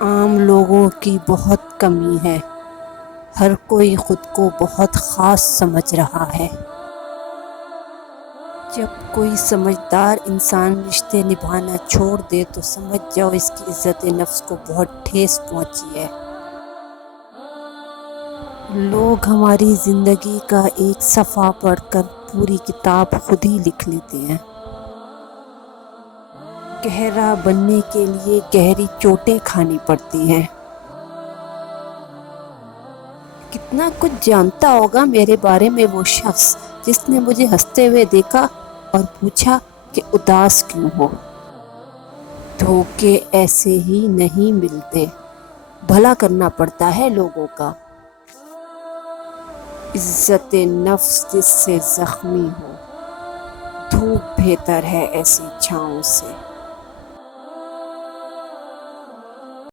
عام لوگوں کی بہت کمی ہے، ہر کوئی خود کو بہت خاص سمجھ رہا ہے۔ جب کوئی سمجھدار انسان رشتے نبھانا چھوڑ دے تو سمجھ جاؤ اس کی عزت نفس کو بہت ٹھیس پہنچی ہے۔ لوگ ہماری زندگی کا ایک صفحہ پڑھ کر پوری کتاب خود ہی لکھ لیتے ہیں۔ گہرا بننے کے لیے گہری چوٹیں کھانی پڑتی ہیں۔ کتنا کچھ جانتا ہوگا میرے بارے میں وہ شخص جس نے مجھے ہنستے ہوئے دیکھا اور پوچھا کہ اداس کیوں ہو؟ دھوکے ایسے ہی نہیں ملتے، بھلا کرنا پڑتا ہے لوگوں کا۔ عزت نفس جس سے زخمی ہو، دھوپ بہتر ہے ایسی چھاؤں سے۔